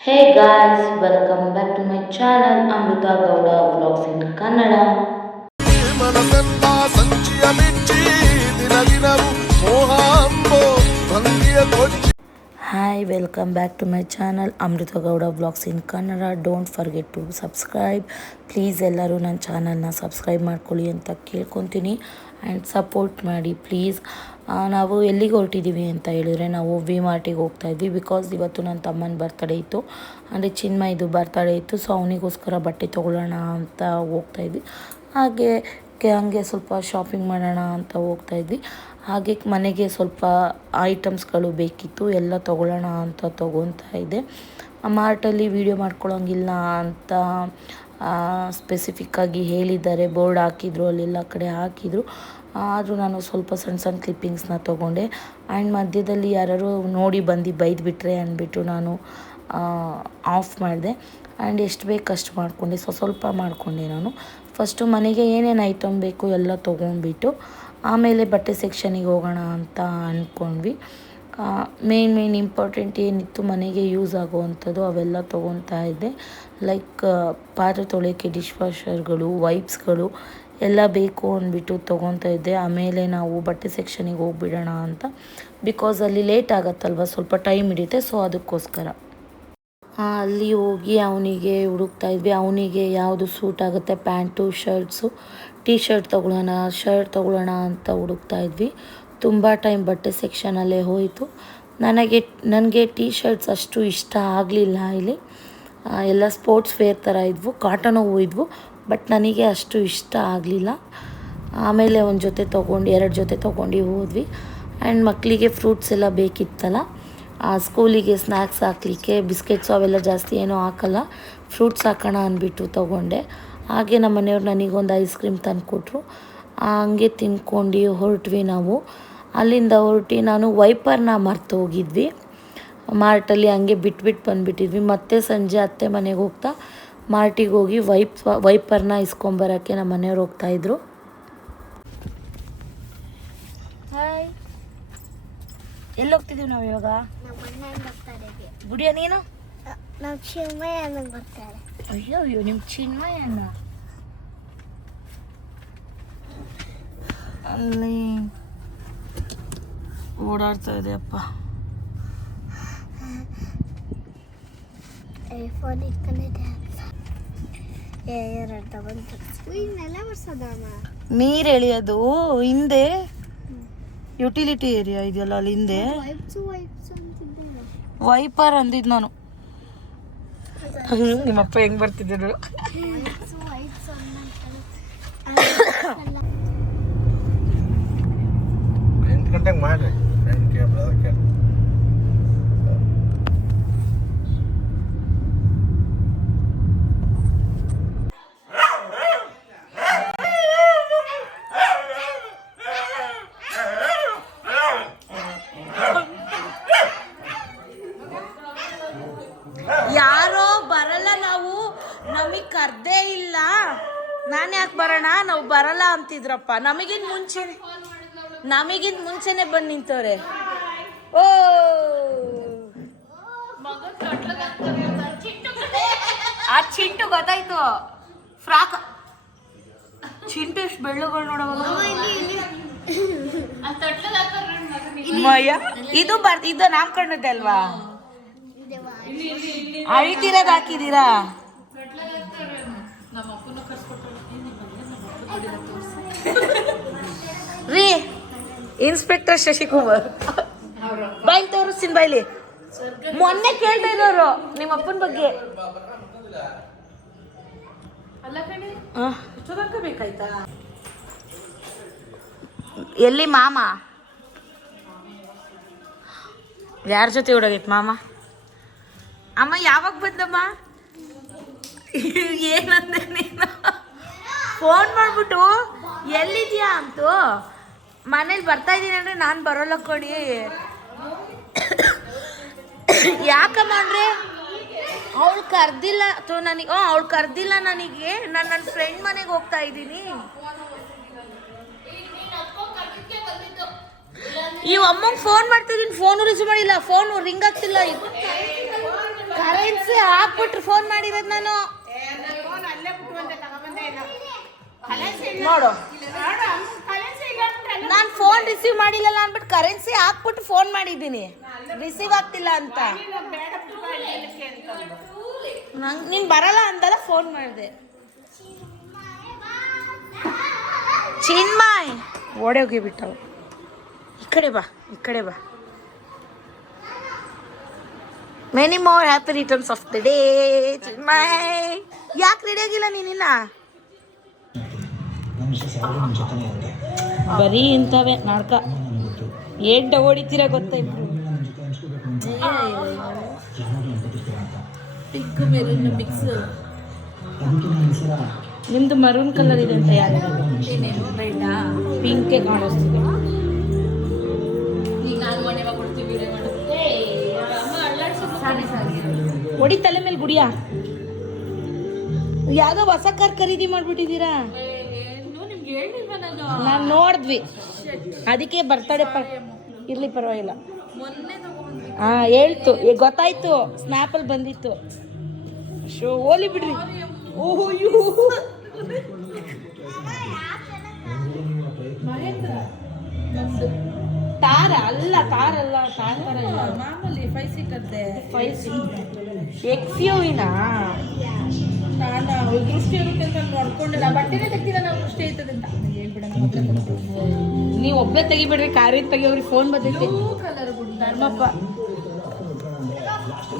Hey guys, welcome back to my channel Amrita Gowda Vlogs in Kannada. ಮನಸೆಲ್ಲ ಸಂಚಿಯ ಬಿಚ್ಚಿ ದಿನ ದಿನವೂ ಮೋಹ ಅಂಬೋ ಭಂಗಿಯ ಕೊಚ್ಚಿ Hi, welcome back to my channel Amrita Gowda Vlogs in Kannada. Don't forget to subscribe. Please ಎಲ್ಲರೂ ನನ್ನ ಚಾನಲ್ನ subscribe ಮಾಡ್ಕೊಳ್ಳಿ ಅಂತ ಕೇಳ್ಕೊತೀನಿ ಆ್ಯಂಡ್ ಸಪೋರ್ಟ್ ಮಾಡಿ ಪ್ಲೀಸ್. ನಾವು ಎಲ್ಲಿಗೆ ಹೊರಟಿದ್ದೀವಿ ಅಂತ ಹೇಳಿದ್ರೆ ನಾವು ವಿ ಮಾರ್ಟಿಗೆ ಹೋಗ್ತಾಯಿದ್ವಿ ಬಿಕಾಸ್ ಇವತ್ತು ನನ್ನ ತಮ್ಮನ ಬರ್ತಡೇ ಇತ್ತು, ಅಂದರೆ ಚಿನ್ಮಯ್ದು ಬರ್ತಡೇ ಇತ್ತು. ಸೊ ಅವನಿಗೋಸ್ಕರ ಬಟ್ಟೆ ತೊಗೊಳ್ಳೋಣ ಅಂತ ಹೋಗ್ತಾಯಿದ್ವಿ. ಹಾಗೆ ಸ್ವಲ್ಪ ಶಾಪಿಂಗ್ ಮಾಡೋಣ ಅಂತ ಹೋಗ್ತಾಯಿದ್ವಿ. ಹಾಗೆ ಮನೆಗೆ ಸ್ವಲ್ಪ ಐಟಮ್ಸ್ಗಳು ಬೇಕಿತ್ತು, ಎಲ್ಲ ತೊಗೊಳ್ಳೋಣ ಅಂತ ತೊಗೊತಾ ಇದ್ದೆ. ಮಾರ್ಟಲ್ಲಿ ವೀಡಿಯೋ ಮಾಡ್ಕೊಳ್ಳೋಂಗಿಲ್ಲ ಅಂತ ಸ್ಪೆಸಿಫಿಕ್ಕಾಗಿ ಹೇಳಿದ್ದಾರೆ, ಬೋರ್ಡ್ ಹಾಕಿದ್ರು, ಅಲ್ಲೆಲ್ಲ ಕಡೆ ಹಾಕಿದರು. ಆದರೂ ನಾನು ಸ್ವಲ್ಪ ಸಣ್ಣ ಸಣ್ಣ ಕ್ಲಿಪ್ಪಿಂಗ್ಸ್ನ ತೊಗೊಂಡೆ. ಆ್ಯಂಡ್ ಮಧ್ಯದಲ್ಲಿ ಯಾರು ನೋಡಿ ಬಂದು ಬೈದುಬಿಟ್ರೆ ಅಂದ್ಬಿಟ್ಟು ನಾನು ಆಫ್ ಮಾಡಿದೆ. ಆ್ಯಂಡ್ ಎಷ್ಟು ಬೇಕು ಅಷ್ಟು ಮಾಡಿಕೊಂಡೆ, ಸ್ವಲ್ಪ ಮಾಡಿಕೊಂಡೆ ನಾನು. ಫಸ್ಟು ಮನೆಗೆ ಏನೇನು ಐಟಮ್ ಬೇಕು ಎಲ್ಲ ತೊಗೊಂಡ್ಬಿಟ್ಟು ಆಮೇಲೆ ಬಟ್ಟೆ ಸೆಕ್ಷನಿಗೆ ಹೋಗೋಣ ಅಂತ ಅಂದ್ಕೊಂಡ್ವಿ. ಮೇನ್ ಇಂಪಾರ್ಟೆಂಟ್ ಏನಿತ್ತು ಮನೆಗೆ ಯೂಸ್ ಆಗುವಂಥದ್ದು ಅವೆಲ್ಲ ತೊಗೊತಾ ಇದ್ದೆ. ಲೈಕ್ ಪಾತ್ರೆ ತೊಳೆಯೋಕ್ಕೆ ಡಿಶ್ ವಾಷರ್ಗಳು, ವೈಪ್ಸ್ಗಳು ಎಲ್ಲ ಬೇಕು ಅಂದ್ಬಿಟ್ಟು ತೊಗೊತಾ ಇದ್ದೆ. ಆಮೇಲೆ ನಾವು ಬಟ್ಟೆ ಸೆಕ್ಷನಿಗೆ ಹೋಗ್ಬಿಡೋಣ ಅಂತ, ಬಿಕಾಸ್ ಅಲ್ಲಿ ಲೇಟ್ ಆಗುತ್ತಲ್ವ, ಸ್ವಲ್ಪ ಟೈಮ್ ಹಿಡಿಯುತ್ತೆ. ಸೊ ಅದಕ್ಕೋಸ್ಕರ ಅಲ್ಲಿ ಹೋಗಿ ಅವನಿಗೆ ಹುಡುಕ್ತಾ ಇದ್ವಿ. ಅವನಿಗೆ ಯಾವುದು ಸೂಟ್ ಆಗುತ್ತೆ, ಪ್ಯಾಂಟು, ಶರ್ಟ್ಸು, ಟೀ ಶರ್ಟ್ ತೊಗೊಳ್ಳೋಣ ಅಂತ ಹುಡುಕ್ತಾ ಇದ್ವಿ. ತುಂಬ ಟೈಮ್ ಬಟ್ಟೆ ಸೆಕ್ಷನಲ್ಲೇ ಹೋಯಿತು. ನನಗೆ ಟೀ ಶರ್ಟ್ಸ್ ಅಷ್ಟು ಇಷ್ಟ ಆಗಲಿಲ್ಲ. ಇಲ್ಲಿ ಎಲ್ಲ ಸ್ಪೋರ್ಟ್ಸ್ ವೇರ್ ಥರ ಇದ್ವು, ಕಾಟನ್ ಇದ್ವು, ಬಟ್ ನನಗೆ ಅಷ್ಟು ಇಷ್ಟ ಆಗಲಿಲ್ಲ. ಆಮೇಲೆ ಒಂದು ಜೊತೆ ತೊಗೊಂಡು 2 ಜೊತೆ ತೊಗೊಂಡು ಹೋದ್ವಿ. ಆ್ಯಂಡ್ ಮಕ್ಕಳಿಗೆ ಫ್ರೂಟ್ಸ್ ಎಲ್ಲ ಬೇಕಿತ್ತಲ್ಲ, ಸ್ಕೂಲಿಗೆ ಸ್ನ್ಯಾಕ್ಸ್ ಹಾಕಲಿಕ್ಕೆ ಬಿಸ್ಕೆಟ್ಸು ಅವೆಲ್ಲ ಜಾಸ್ತಿ ಏನೂ ಹಾಕಲ್ಲ, ಫ್ರೂಟ್ಸ್ ಹಾಕೋಣ ಅಂದ್ಬಿಟ್ಟು ತೊಗೊಂಡೆ. ಹಾಗೆ ನಮ್ಮ ಮನೆಯವ್ರು ನನಗೊಂದು ಐಸ್ ಕ್ರೀಮ್ ತಂದುಕೊಟ್ರು. ಹಂಗೆ ತಿನ್ಕೊಂಡು ಹೊರಟ್ವಿ ನಾವು. ಅಲ್ಲಿಂದ ಹೊರಟು ನಾನು ವೈಪರ್ನ ಮರ್ತು ಹೋಗಿದ್ವಿ ಮಾರ್ಟಲ್ಲಿ, ಹಂಗೆ ಬಿಟ್ಬಿಟ್ಟು ಬಂದುಬಿಟ್ಟಿದ್ವಿ. ಮತ್ತೆ ಸಂಜೆ ಅತ್ತೆ ಮನೆಗೆ ಹೋಗ್ತಾ ಮಾರ್ಟಿಗೆ ಹೋಗಿ ವೈಪರ್ನ ಇಸ್ಕೊಂಬರೋಕ್ಕೆ ನಮ್ಮ ಮನೆಯವ್ರು ಹೋಗ್ತಾಯಿದ್ರು. ಹಾಯ್, ಎಲ್ಲಿ ಹೋಗ್ತಿದ್ದೀವಿ ನಾವು ಇವಾಗ? ಗುಡಿಯ ನೀನು? ನಾವು ಚಿನ್ಮಯ ಬರ್ತಾರೆ. ಅಯ್ಯೋ ನಿಮ್ಮ ಚಿನ್ಮಯಣ್ಣ ಅಲ್ಲಿ ಓಡಾಡ್ತಾ ಇದೆ ಅಪ್ಪ. ನೀರು ಎಳಿಯೋದು ಹಿಂದೆ ಯುಟಿಲಿಟಿ ಏರಿಯಾ ಇದೆಯಲ್ಲ, ಅಲ್ಲಿ ಹಿಂದೆ ವೈಪರ್ ಅಂದಿದ್ದು ನಾನು. ನಿಮ್ಮಪ್ಪ ಹೆಂಗ್ ಬರ್ತಿದ್ರು. 8 ಗಂಟೆಗೆ ಮಾಡ್ರಿ. ಯಾರೋ ಬರಲ್ಲ, ನಮಗೆ ಕರ್ದೇ ಇಲ್ಲ, ನಾನು ಯಾಕೆ ಬರೋಣ, ನಾವು ಬರಲ್ಲ ಅಂತಿದ್ರಪ್ಪ. ನಮಗಿಂತ ಮುಂಚೆನೆ ಬಂದು ನಿಂತವ್ರೆ. ಓ ಆ ಚಿಂಟು ಗೊತ್ತಾಯ್ತು, ಫ್ರಾಕ್ ಚಿಂಟು ಎಷ್ಟು ಬೆಳ್ಳುಗಳು ನೋಡೋವಾಗ. ಇದು ನಾಮಕರಣದ್ದೆ ಅಲ್ವಾ, ಅಳಿತಿರೋದು ಹಾಕಿದ್ದೀರಾ? ರೀ ಇನ್ಸ್ಪೆಕ್ಟರ್ ಶಶಿಕುಮಾರ್ ಬಾಯ್ ತೋರಿಸ್ತೀನಿ, ಬಾಯ್ಲಿ. ಮೊನ್ನೆ ಕೇಳ್ತಾ ಇರೋರು ನಿಮ್ಮ ಅಪ್ಪನ ಬಗ್ಗೆ. ಬೇಕಾಯ್ತಾ? ಎಲ್ಲಿ ಮಾಮ? ಯಾರ ಜೊತೆ ಓಡೋಗೈತೆ ಮಾಮ? ಅಮ್ಮ ಯಾವಾಗ ಬಂದಮ್ಮ? ಏನಂದೆ ನೀನು? ಫೋನ್ ಮಾಡಿಬಿಟ್ಟು ಎಲ್ಲಿದ್ಯಾ ಅಂತು. ಮನೇಲಿ ಬರ್ತಾ ಇದ್ದೀನಿ ಅಂದರೆ ನಾನು ಬರೋಲ್ಲ ಕೊಡಿ. ಯಾಕಮ್ಮ ಅಂದರೆ ಅವಳು ಕರ್ದಿಲ್ಲ ನನಗೆ. ಅವಳು ಕರ್ದಿಲ್ಲ ನನಗೆ. ನಾನು ನನ್ನ ಫ್ರೆಂಡ್ ಮನೆಗೆ ಹೋಗ್ತಾ ಇದ್ದೀನಿ. ಈ ಅಮ್ಮಂಗೆ ಫೋನ್ ಮಾಡ್ತಿದ್ದೀನಿ, ಫೋನು ರಿಸೀವ್ ಮಾಡಿಲ್ಲ, ಫೋನು ರಿಂಗ್ ಆಗ್ತಿಲ್ಲ. ಕರೆನ್ಸಿ ಹಾಕ್ಬಿಟ್ರು ಫೋನ್ ಮಾಡಿರೋದು ನಾನು ನೋಡು ನಾನು ಫೋನ್ ರಿಸೀವ್ ಮಾಡಿಲ್ಲಲ್ಲ ಅಂದ್ಬಿಟ್ಟು ಕರೆನ್ಸಿ ಹಾಕ್ಬಿಟ್ಟು ಫೋನ್ ಮಾಡಿದ್ದೀನಿ ರಿಸೀವ್ ಆಗ್ತಿಲ್ಲ ಅಂತ ನಂಗೆ ನೀನು ಬರಲ್ಲ ಅಂತಲ್ಲ ಫೋನ್ ಮಾಡಿದೆ ಚಿನ್ಮಯ್ ಓಡೆ ಹೋಗಿಬಿಟ್ಟವು ಈ ಕಡೆ ಬಾ many more happy returns of the day Chinmay ಯಾಕೆ ರೆಡಿ ಆಗಿಲ್ಲ ನೀನಿನ್ನ ಬರೀ ಇಂಥವೇ ನಾಡ್ಕ ಏನ್ ಹೊಡಿತೀರ ಗೊತ್ತಾ ಇಬ್ರು ಪಿಂಕ್ ಮೆರೂನ್ ಮಿಕ್ಸ್ ನಿಮ್ದು ಮರೂನ್ ಕಲರ್ ಇದೆ ಅಂತ ಯಾರು ಪಿಂಕೆ ಕಾಣಿಸ್ತಿದೆ ಹೊಡಿ ತಲೆ ಮೇಲೆ ಗುಡಿಯಾ ಯಾವ್ದೋ ಹೊಸ ಕಾರ್ ಖರೀದಿ ಮಾಡ್ಬಿಟ್ಟಿದ್ದೀರಾ ನಾನು ನೋಡಿದ್ವಿ ಅದಕ್ಕೆ ಬರ್ತಡೆ ಇರ್ಲಿ ಪರವಾಗಿಲ್ಲ ಹೇಳ್ತು ಗೊತ್ತಾಯ್ತು ಸ್ನ್ಯಾಪಲ್ಲಿ ಬಂದಿತ್ತು ಶೋ ಓಲಿ ಬಿಡ್ರಿ ಓಹೋ ತಾರಲ್ಲ ತಾರ ಇಲ್ಲ ಮಾಮೂಲಿ 5 ಸೀಟ್ ಅಂತೆ 5 ಸೀಟ್ ಎಕ್ಸ್ಯೂವಿನಾ ನಾನು ದೃಷ್ಟಿ ಇರುತ್ತೆ ಅಂತ ನೋಡ್ಕೊಂಡಿಲ್ಲ ಬಟ್ಟೆನೇ ತೆಗ್ದಿಲ್ಲ ನಾವು ದೃಷ್ಟಿ ಐತದೆ ಅಂತ ಹೇಳ್ಬಿಡ ನೀವು ಒಬ್ಬರೇ ತೆಗಿಬಿಡ್ರಿ ಕಾರಿಂದ ತೆಗಿಯೋರಿ ಫೋನ್ ಬಂದೈತಿ ಬ್ಲೂ ಕಲರ್ ಗುಡ್ ಧರ್ಮಪ್ಪ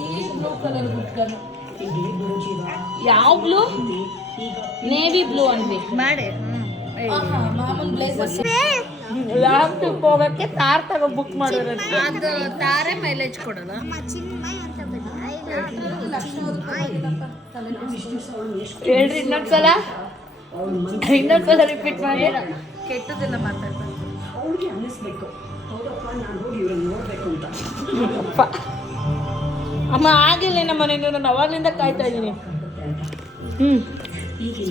ಈ ಬ್ಲೂ ಕಲರ್ ಗುಡ್ ಯಾವ ಬ್ಲೂ ನೇವಿ ಬ್ಲೂ ಅನ್ವಿ ಮಾಡಿ ಮಾಮೂಲ್ ಬ್ಲೇಸರ್ಸ್ ಲಾಂಗ್ ಟ್ರಿಪ್ ಹೋಗಕ್ಕೆ ತಾರ್ ತಗೋ ಬುಕ್ ಮಾಡೋರಂತೆ ಅದು ತಾರೇ ಮೈಲೇಜ್ ಕೊಡಲ್ಲ ಹೇಳ್ರಿ ಇನ್ನೊಂದ್ಸಲ ರಿಪೀಟ್ ಮಾಡಿ ಕೆಟ್ಟದೆಲ್ಲ ಮಾತಾಡ್ತಾರೆ ಅಮ್ಮ ಆಗಿಲ್ಲ ನಮ್ಮ ಮನೆಯಿಂದ ನಾನು ಅವಾಗ್ಲಿಂದ ಕಾಯ್ತಾ ಇದ್ದೀನಿ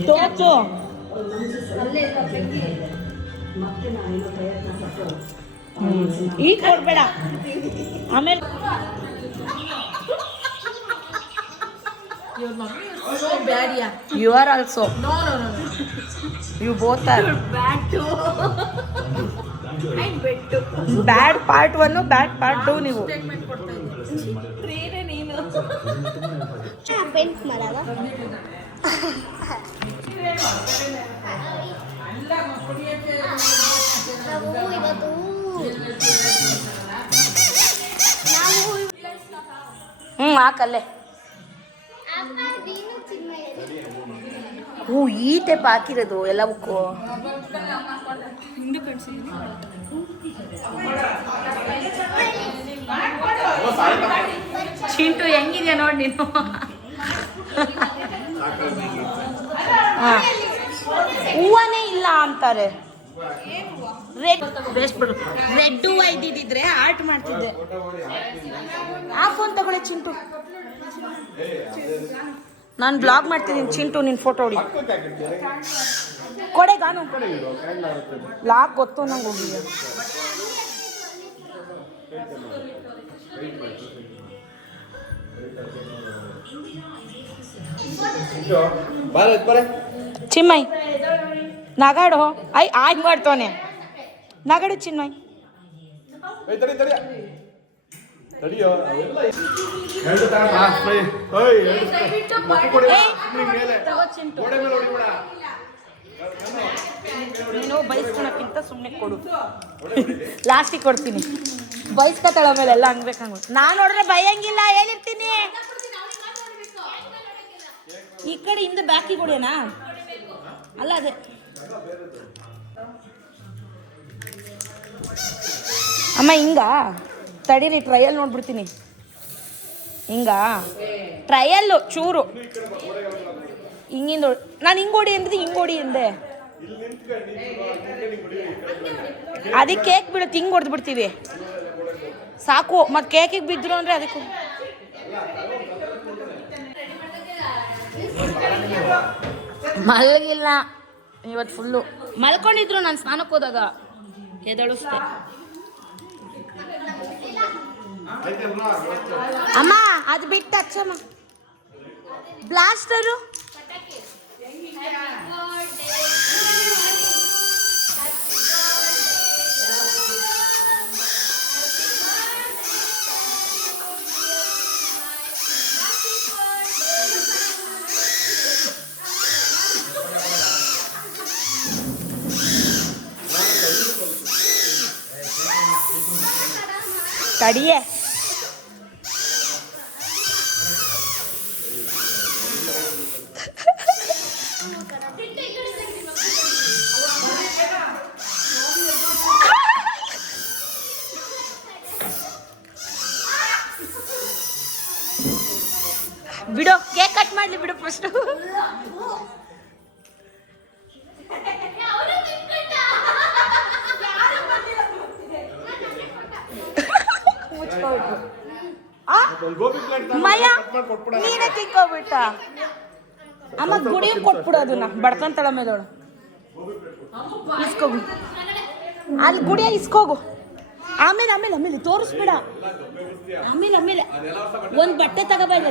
ತೋಚು ಈಗ ಕೊಡ್ಬೇಡ ಆಮೇಲೆ you are also no you both are bad part 1 bad part 2 ನೀವು ಟ್ರೇನೇ ನೀನು ಪೇಂಟ್ ಮಾಡಲ್ಲ ಹಾಕಲ್ಲೇ ಹ್ಞೂ ಈ ಟೈಪ್ ಹಾಕಿರೋದು ಎಲ್ಲವಕ್ಕೂ ಚಿಂಟು ಹೆಂಗಿದ್ಯಾ ನೋಡಿ ನೀನು ಹೂವನೇ ಇಲ್ಲ ಅಂತಾರೆ ರೆಡ್ ಬೇಸ್ ಬಿಡು ರೆಡ್ ಹೂವು ಇದ್ದಿದ್ರೆ ಆರ್ಟ್ ಮಾಡ್ತಿದ್ದೆ ಆ ಫೋನ್ ತಗೊಳ್ಳಿ ಚಿಂಟು ನಾನು ಬ್ಲಾಗ್ ಮಾಡ್ತಿದ್ದೀನಿ ಚಿಂಟು ನಿನ್ನ ಫೋಟೋ ಹೊಡಿ ಕೊಡೆ ಗಾನು ಲಾಕ್ ಗೊತ್ತು ನಂಗೆ ಹೋಗಿ ಚಿನ್ಮಯ್ ನಗಾಡು ಆಯ್ತು ಮಾಡ್ತವನೆ ನಗಾಡು ಚಿನ್ಮಯ್ ನೀನು ಬೈಸ್ಕೊಳಕ್ಕಿಂತ ಸುಮ್ಮನೆ ಕೊಡು ಲಾಸ್ಟಿಗೆ ಕೊಡ್ತೀನಿ ಬೈಸ್ಕೊತಾಳ ಮೇಲೆ ಎಲ್ಲ ಹಂಗ್ಬೇಕಂಗ ನಾನು ನೋಡ್ರೆ ಭಯಂಗಿಲ್ಲ ಹೇಳಿರ್ತೀನಿ ಈ ಕಡೆ ಹಿಂದೆ ಬ್ಯಾಕಿಗೆ ಕೊಡೇನಾ ಅಲ್ಲ ಅದೇ ಅಮ್ಮ ಹಿಂಗ ತಡೀರಿ ಟ್ರಯಲ್ ನೋಡ್ಬಿಡ್ತೀನಿ ಹಿಂಗ ಟ್ರಯಲ್ಲು ಚೂರು ಹಿಂಗಿಂದ ನಾನು ಹಿಂಗೆ ಹೊಡಿ ಅಂದಿದ್ದು ಹಿಂಗೆ ಹೊಡಿ ಅಂದೆ ಅದಕ್ಕೆ ಕೇಕ್ ಬಿಡುತ್ತೆ ಹಿಂಗೆ ಹೊಡೆದು ಬಿಡ್ತೀವಿ ಸಾಕು ಮತ್ತು ಕೇಕಿಗೆ ಬಿದ್ದರು ಅಂದರೆ ಅದಕ್ಕೂ ಮಲಗಿಲ್ಲ ಇವತ್ತು ಫುಲ್ಲು ಮಲ್ಕೊಂಡಿದ್ರು ನಾನು ಸ್ನಾನಕ್ಕೆ ಹೋದಾಗ ಎದಳಿಸ್ದೆ ಅಮ್ಮ ಅದು ಬಿಟ್ಟು ಹಚ್ಚಮ್ಮ ಬ್ಲಾಸ್ಟರು ತಡಿಯೇ ಬಿಡು ಕೇಕ್ ಕಟ್ ಮಾಡ್ಲಿ ಬಿಡು ಫಸ್ಟ್ ಮಯ ನೀನೇ ತಿಕ್ಕೋಬಿಟ್ಟ ಅಮ್ಮ ಗುಡಿಗೆ ಕೊಟ್ಬಿಡು ಅದನ್ನ ಬಡ್ಕೊಂತಳ ಮೇಲೋಳು ಇಸ್ಕೋಗು ಅಲ್ಲಿ ಗುಡಿಯ ಇಸ್ಕೋಗು ಆಮೇಲೆ ಆಮೇಲೆ ಆಮೇಲೆ ತೋರಿಸ್ಬೇಡ ಆಮೇಲೆ ಆಮೇಲೆ ಒಂದು ಬಟ್ಟೆ ತಗೋಬೇಡ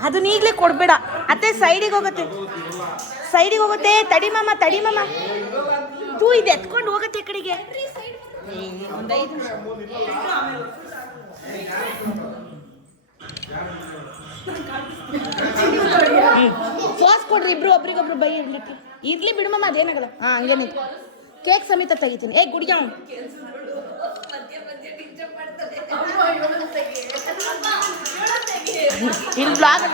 ಅದನ್ನ ಈಗಲೇ ಕೊಡ್ಬೇಡ ಅತ್ತೆ ಸೈಡಿಗೆ ಹೋಗುತ್ತೆ ತಡಿ ಮಾಮ ತೂ ಇದು ಎತ್ಕೊಂಡು ಹೋಗುತ್ತೆ ಈ ಕಡೆಗೆ ಒಂದೈದು ಫಾಸ್ ಕೊಡ್ರಿ ಇಬ್ರು ಒಬ್ರಿಗೊಬ್ರು ಬೈ ಇರ್ಲಿಕ್ಕೆ ಇರ್ಲಿ ಬಿಡು ಮಾಮ ಅದೇನಾಗಲ್ಲ ಹಂಗೆ ನಿಂತು ಕೇಕ್ ಸಮೇತ ತೆಗಿತೀನಿ ಗುಡಿಯ ಇಲ್ಲಿ ಬ್ಲಾಗ್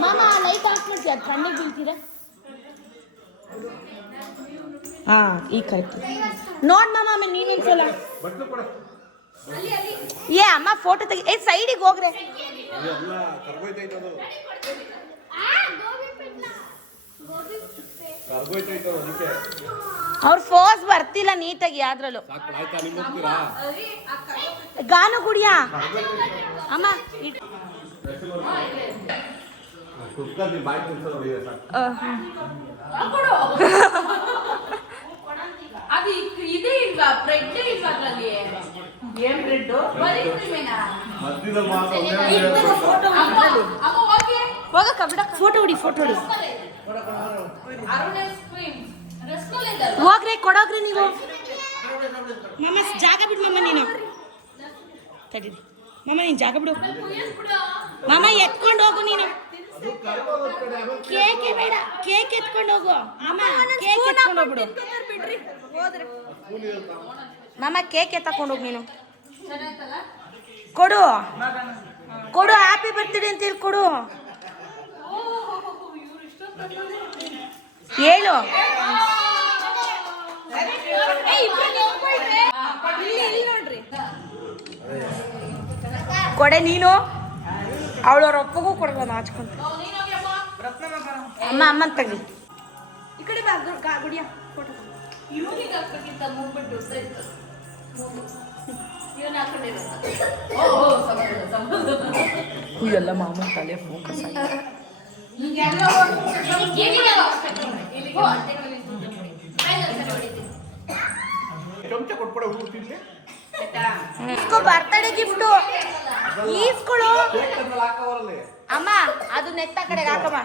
ಮಾಮ ಲೈಟ್ ಆಫ್ ಮಾಡ್ತೀಯ ಅದು ಕಣ್ಣಿಗೆ ಬೀಳ್ತೀರಾ ಈಗ ಕರೆಕ್ಟ್ ನೋಡ್ ಮಾಮ ಆಮೇಲೆ ನೀನೊಂದ್ಸಲ ಅಮ್ಮ ಫೋಟೋ ತೆಗಿ ಸೈಡಿಗೆ ಹೋಗ್ರೆ ಅವ್ರ ಫೋಸ್ ಬರ್ತಿಲ್ಲ ನೀಟಾಗಿ ಯಾವ್ದ್ರಲ್ಲೂ ಗಾನು ಗುಡಿಯ ಅಮ್ಮ ಅದು ಇದೇ ಇಲ್ವಾ ಬ್ರೆಡ್ ಇಲ್ವಾ ಅದ್ರಲ್ಲಿ ಏನ್ ಬ್ರೆಡ್ ಹೋಗಕ್ಕ ಬಿಡ ಫೋಟೋ ಹೊಡಿ ಹೋಗ್ರಿ ಕೊಡೋಗ್ರಿ ನೀವು ಮಮ್ಮ ಜಾಗ ಬಿಡು ಮಮ್ಮ ನೀನು ತಡೀರಿ ಮಮ್ಮ ನೀನು ಜಾಗ ಬಿಡು ಮಮ್ಮ ಎತ್ಕೊಂಡು ಹೋಗು ನೀನು ಕೇಕ್ ಬೇಡ ಕೇಕ್ ಎತ್ಕೊಂಡು ಹೋಗು ಅಮ್ಮ ಕೇಕ್ ಎತ್ಕೊಂಡು ಹೋಗ್ಬಿಡು ಮಮ್ಮ ಕೇಕ್ ಎತ್ತಕೊಂಡು ಹೋಗು ನೀನು ಕೊಡು ಹ್ಯಾಪಿ ಬರ್ತ್ಡೇ ಅಂತ ಹೇಳಿ ಕೊಡು ಹೇಳು ಕೊಡೆ ನೀನು ಅವಳವ್ರ ಒಪ್ಪಗೂ ಕೊಡಲ್ಲ ನಾಚ್ಕೊಂತ ಅಮ್ಮ ತಗ್ಲಿ ಈ ಕಡೆ ಗುಡಿಯ ಫೋಟೋ ಎಲ್ಲ ಮಾಮ ತಲೆ ಫೋಕಸ್ ಬರ್ತಡೇ ಗಿಫ್ಟು ಈಸ್ಕೊಳು ಅಮ್ಮ ಅದು ನೆತ್ತ ಕಡೆಗೆ ಹಾಕಮ್ಮ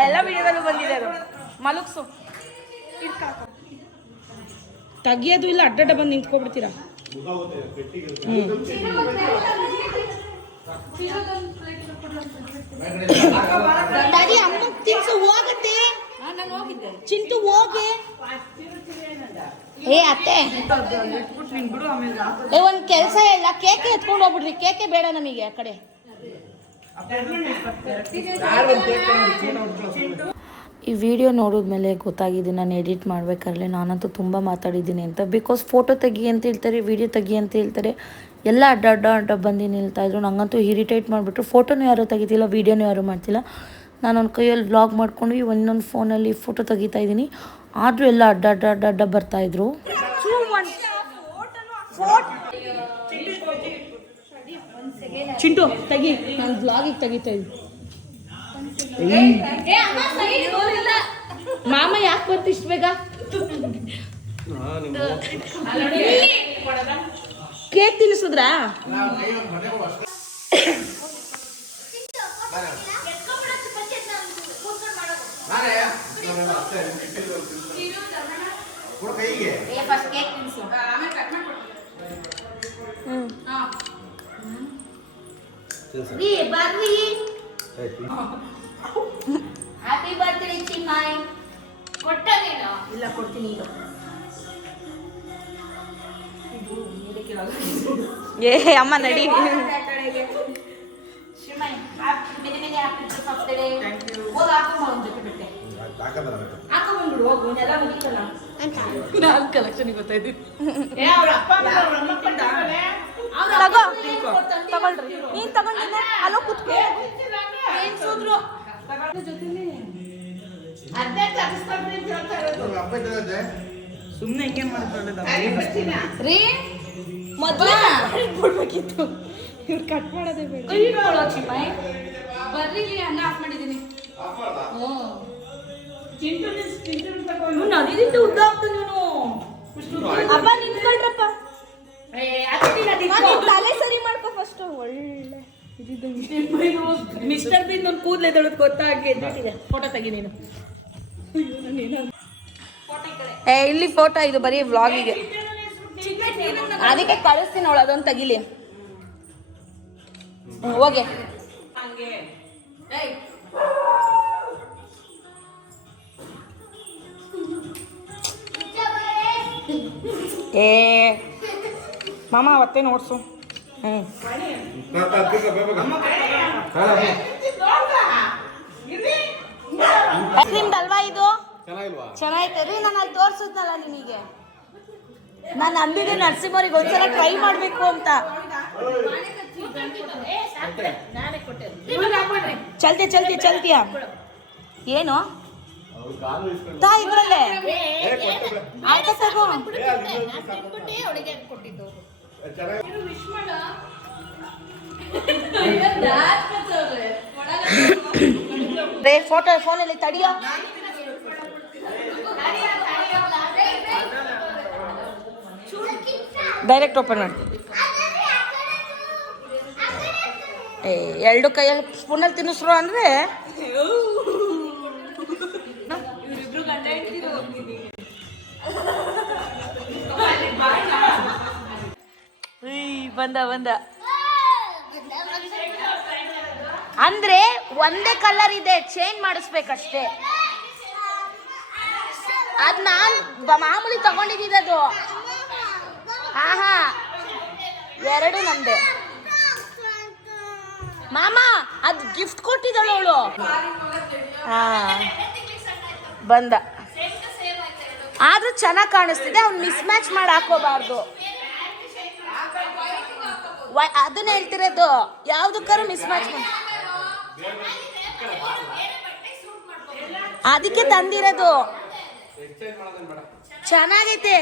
ಎಲ್ಲ ವಿಡಿಯೋದಲ್ಲೂ ಬಂದಿದೆ ಅದು ಮಲಗ್ಸು ತೆಗಿಯೋದು ಇಲ್ಲ ಅಡ್ಡಡ್ಡ ಬಂದು ನಿಂತ್ಕೊಬಿಡ್ತೀರಾ ತಡಿ ಅಮ್ಮ ತಿನ್ಸು ಹೋಗತ್ತೆ ಚಿಂಟು ಹೋಗಿ ಅತ್ತೆ ಒಂದ್ ಕೆಲಸ ಇಲ್ಲ ಕೇಕೆ ಎತ್ಕೊಂಡು ಹೋಗ್ಬಿಡ್ರಿ ಕೇಕೆ ಬೇಡ ನಮಗೆ ಆ ಕಡೆ ಈ ವಿಡಿಯೋ ನೋಡಿದ್ಮೇಲೆ ಗೊತ್ತಾಗಿದೆ ನಾನು ಎಡಿಟ್ ಮಾಡ್ಬೇಕಾದ್ರೆ ನಾನಂತೂ ತುಂಬ ಮಾತಾಡಿದ್ದೀನಿ ಅಂತ ಬಿಕಾಸ್ ಫೋಟೋ ತೆಗಿ ಅಂತ ಹೇಳ್ತಾರೆ ವಿಡಿಯೋ ತೆಗಿ ಅಂತ ಹೇಳ್ತಾರೆ ಎಲ್ಲ ಅಡ್ಡ ಬಂದು ನಿಲ್ತಾಯಿದ್ರು ನಂಗಂತೂ ಇರಿಟೇಟ್ ಮಾಡಿಬಿಟ್ರು ಫೋಟೋನೂ ಯಾರೂ ತೆಗಿತಿಲ್ಲ ವೀಡಿಯೋನೂ ಯಾರೂ ಮಾಡ್ತಿಲ್ಲ ನಾನು ಒಂದು ಕೈಯಲ್ಲಿ ವ್ಲಾಗ್ ಮಾಡ್ಕೊಂಡು ಒಂದೊಂದು ಫೋನಲ್ಲಿ ಫೋಟೋ ತೆಗಿತಾ ಇದ್ದೀನಿ ಆದರೂ ಎಲ್ಲ ಅಡ್ಡ ಬರ್ತಾಯಿದ್ರು ಚಿಂಟು ತೆಗಿ ನಾನು ಬ್ಲಾಗಿಗೆ ತೆಗಿತಾ ಇದ್ದೀನಿ ಮಾಮ ಯಾಕೆ ಬರ್ತಿ ಇಷ್ಟು ಬೇಗ ಕೇಕ್ ತಿನ್ನಿಸಿದ್ರಾ? ಹ್ಯಾಪಿ ಬರ್ತ್ಡೇ ಚಿಮ್ಮಾಯ್. ಕೊಟ್ಟ ನೀನು? ಇಲ್ಲ, ಕೊಡ್ತೀನಿ ಈಗ. ಏ ಅಮ್ಮ ನಡಿ. ಶಿವಮೈ, ಮೆನಿ ಮೆನಿ ಹ್ಯಾಪಿ ಬರ್ತ್ಡೇ. ಹೋಗಿ ಹಾಕೊಂಬ ಒಂದು ಜೊತೆ ಬಿಟ್ಟೆ. ಹಾಕೊಂಬಂದ್ಬಿಡು ಹೋಗು, ಎಲ್ಲ ಮುಗಿತಲ್ಲ. ನಾನು ಕಲೆಕ್ಷನ್ ಗೊತ್ತಾಯ್ತು. ತಗೊಳ್ರಿ, ನೀನ್ ತಗೊಂಡಿಲ್ಲ ಅಲ್ಲೋ ಕುತ್ಕೋ. ಸುಮ್ಮನೆ ಹೆಂಗೆ ಮಾಡ್ಕೊಳ್ಳೋದು ರೀ ಮೊದ್ಲ ಬಿಡ್ಬೇಕಿತ್ತು, ಇವ್ರು ಕಟ್ ಮಾಡೋದೇ ಬೇಡ. ಬರ್ರಿ ಅನ್ನ ಆಫ್ ಮಾಡಿದ್ದೀನಿ. ನದಿದಿಂದ ಉದ್ದ ಆಗ್ತಾನೆ ಇವನು. ಅಪ್ಪ ನಿಂತ್ಕೊಳ್ರಪ್ಪ, ತಲೆ ಸರಿ ಮಾಡ್ಕೊ ಫಸ್ಟ್. ಒಳ್ಳೆ ಮಿಸ್ಟರ್ ಬಿನ್ ಒಂದು ಕೂದಲೆ ದೊಡ್ಡ ಗೊತ್ತಾಗಿದೆ. ಫೋಟೋ ತೆಗಿ ನೀನು. ಇಲ್ಲಿ ಫೋಟೋ ಇದು ಬರೀ ವ್ಲಾಗಿಗೆ, ಅದಕ್ಕೆ ಕಳಿಸ್ತೀನಿ ಅವಳು, ಅದೊಂದು ತೆಗಿಲಿ. ಹೋಗೆ ಏ ಮಾಮ ಅವತ್ತೇ ನೋಡ್ಸು. ನಿಮ್ದಲ್ವಾ ಇದು? ಚೆನ್ನಾಗೈತೆ ರೀ. ನಾನು ಅಲ್ಲಿ ತೋರ್ಸುತ್ತಲ್ಲ ನಿಮಗೆ. ನಾನು ಅಂದಿದ್ದೆ ನರಸಿಂಹರಿಗೆ ಒಂದ್ಸಲ ಟ್ರೈ ಮಾಡಬೇಕು ಅಂತ. ಚಲ್ತಿಯ ಏನು ತಾ ಇದ್ರಲ್ಲೇ ಆಯ್ತಾ ತಗೋ. ಫೋಟೋ ಫೋನಲ್ಲಿ ತಡಿಯೋ. ಡೈರೆಕ್ಟ್ ಓಪನ್ ಮಾಡಿ. ಎರಡು ಕೈಯಲ್ಲಿ ಸ್ಪೂನಲ್ಲಿ ತಿನ್ನಿಸ್ರು ಅಂದ್ರೆ ಬಂದ ಅಂದ್ರೆ ಒಂದೇ ಕಲರ್ ಇದೆ, ಚೇಂಜ್ ಮಾಡಿಸ್ಬೇಕಷ್ಟೇ. ಅದ್ ನಾನ್ ಮಾಮೂಲಿ ತಗೊಂಡಿದ್ದು. ಹಾ ಎರಡು ನಮ್ದೆ. ಮಾಮ ಅದ್ ಗಿಫ್ಟ್ ಕೊಟ್ಟಿದ್ದಾಳು ಅವಳು. ಹಾ ಬಂದ, ಆದ್ರೂ ಚೆನ್ನಾಗಿ ಕಾಣಿಸ್ತಿದೆ. ಅವ್ನು ಮಿಸ್ ಮ್ಯಾಚ್ ಮಾಡಿ ಹಾಕೋಬಾರ್ದು. ಅದನ್ನ ಹೇಳ್ತಿರೋದು, ಯಾವ್ದಕ್ಕಾರು ಮಿಸ್ ಮ್ಯಾಚ್ ಮಾಡಿ. ಅದಕ್ಕೆ ತಂದಿರೋದು. ಚೆನ್ನಾಗೈತೆ.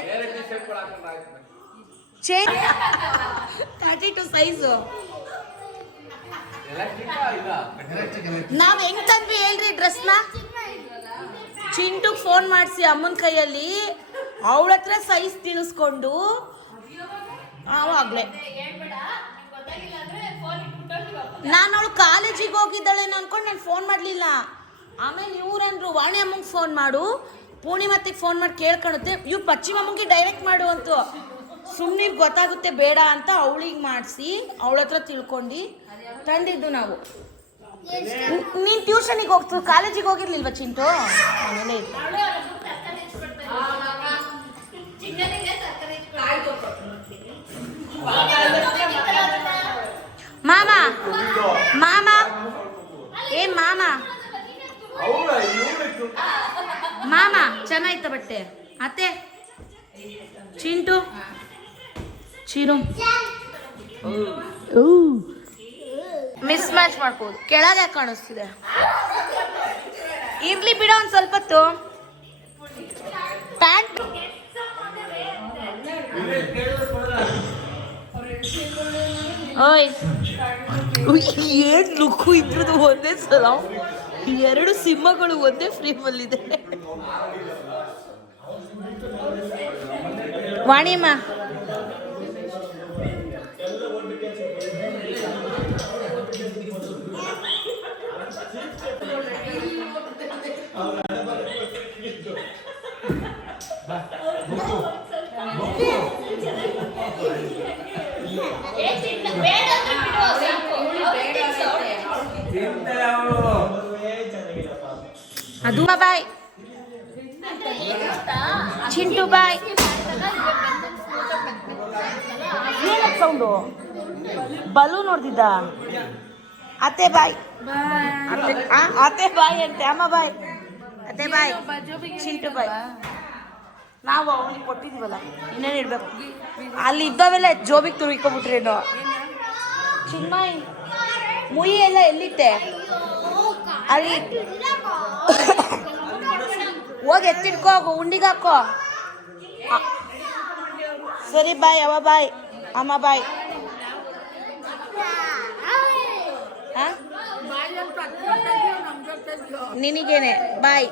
32 ಸೈಜು. ನಾವ್ ಹೆಂಗ್ ತಂದ್ವಿ ಹೇಳ್ರಿ ಡ್ರೆಸ್ನ? ಚಿಂಟುಗ್ ಫೋನ್ ಮಾಡಿಸಿ ಅಮ್ಮನ ಕೈಯಲ್ಲಿ ಅವಳ ಹತ್ರ ಸೈಜ್ ತಿನ್ನಿಸ್ಕೊಂಡು ಆಗ್ಲೇ ನಾನು ಅವಳು ಕಾಲೇಜಿಗೆ ಹೋಗಿದ್ದಾಳೆ ಅನ್ಕೊಂಡು ನಾನು ಫೋನ್ ಮಾಡಲಿಲ್ಲ. ಆಮೇಲೆ ಇವ್ರೇನ್ರು ವಾಣಿ ಅಮ್ಮಂಗೆ ಫೋನ್ ಮಾಡು, ಪೂರ್ಣಿಮತ್ತಿಗೆ ಫೋನ್ ಮಾಡಿ ಕೇಳ್ಕೊಳುತ್ತೆ, ಇವ್ ಪಶ್ಚಿಮಮ್ಮಂಗೆ ಡೈರೆಕ್ಟ್ ಮಾಡು ಅಂತು. ಸುಮ್ಮನೆ ಗೊತ್ತಾಗುತ್ತೆ ಬೇಡ ಅಂತ ಅವಳಿಗೆ ಮಾಡಿಸಿ ಅವಳ ಹತ್ರ ತಿಳ್ಕೊಂಡು ತಂದಿದ್ದು ನಾವು. ನೀನು ಟ್ಯೂಷನಿಗೆ ಹೋಗ್ತು, ಕಾಲೇಜಿಗೆ ಹೋಗಿರ್ಲಿಲ್ವ ಚಿಂಟು? ಮನೇಲೇ ಇತ್ತು. ಮಾಮ ಮಾಮ ಏ ಮಾಮ ಮಾಮ ಚೆನ್ನಾಯ್ತ ಬಟ್ಟೆ. ಅತ್ತೆ ಚಿಂಟು ಚಿರು ಮಿಸ್ ಮ್ಯಾಚ್ ಮಾಡ್ಬೋದು. ಕೆಳಗೆ ಕಾಣಿಸ್ತಿದೆ. ಇರ್ಲಿ ಬಿಡ ಒಂದ್ ಸ್ವಲ್ಪ ಹೊತ್ತು. ಪ್ಯಾಂಟ್ ಓಯ್ ಏನ್ ಲುಕ್ಕು ಇಬ್ರದು ಒಂದೇ ಸಲ. ಎರಡು ಸಿಂಹಗಳು ಒಂದೇ ಫ್ರೇಮಲ್ಲಿದೆ. ವಾಣಿಯಮ್ಮ ಅದು ಬಾಯ್ ಚಿಂಟು ಬಾಯ್ ಏನಕ್ಕೆ ಸೌಂಡು ಬಲೂನ್ ನೋಡ್ತಿದ್ದ ಅತ್ತೆ ಬಾಯ್ ಅತ್ತೆ ಬಾಯ್ ಅಂತೆ ಅಮ್ಮ ಬಾಯ್ ಅತ್ತೆ ಬಾಯ್ ಚಿಂಟು ಬಾಯ್ ನಾವು ಅವನಿಗೆ ಕೊಟ್ಟಿದ್ದೀವಲ್ಲ ಇನ್ನೇನು ಇಡ್ಬೇಕು ಅಲ್ಲಿ ಇದ್ದಾವೆಲ್ಲ ಜೋಬಿಗೆ ತುರುಕೊಂಬಿಟ್ರೇನು ಚಿನ್ಮಯ್ ಮುಯಿ ಎಲ್ಲ ಎಲ್ಲಿತ್ತೆ ಅಲ್ಲಿ ಹೋಗಿ ಎತ್ತಿಡ್ಕೋ ಉಂಡಿಗಾಕೋ ಸರಿ ಬಾಯ್ ಅವ ಬಾಯ್ ಅಮ್ಮ ಬಾಯ್ ನಿನಗೇನೆ ಬಾಯ್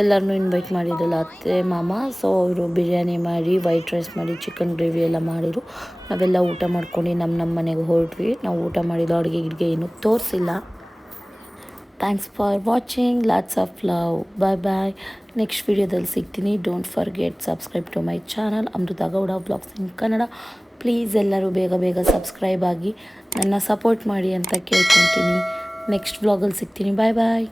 ಎಲ್ಲರನ್ನೂ ಇನ್ವೈಟ್ ಮಾಡಿದ್ರಲ್ಲ ಅತ್ತೆ ಮಾಮ. ಸೊ ಅವರು ಬಿರಿಯಾನಿ ಮಾಡಿ ವೈಟ್ ರೈಸ್ ಮಾಡಿ ಚಿಕನ್ ಗ್ರೇವಿ ಎಲ್ಲ ಮಾಡಿದ್ರು. ನಾವೆಲ್ಲ ಊಟ ಮಾಡ್ಕೊಂಡು ನಮ್ಮ ಮನೆಗೆ ಹೊರಟ್ವಿ. ನಾವು ಊಟ ಮಾಡಿದ್ದು ಅಡುಗೆ ಗಿಡ್ಗೆ ಏನೂ ತೋರಿಸಿಲ್ಲ. Thanks for watching. Lots of love. Bye bye. Next ವಿಡಿಯೋದಲ್ಲಿ ಸಿಗ್ತೀನಿ. Don't forget subscribe to my channel Amrutha Gowda vlogs in Kannada. Please ಎಲ್ಲರೂ ಬೇಗ ಸಬ್ಸ್ಕ್ರೈಬ್ ಆಗಿ ನನ್ನ ಸಪೋರ್ಟ್ ಮಾಡಿ ಅಂತ ಕೇಳ್ಕೊತೀನಿ. ನೆಕ್ಸ್ಟ್ ವ್ಲಾಗಲ್ಲಿ ಸಿಗ್ತೀನಿ. ಬಾಯ್ ಬಾಯ್.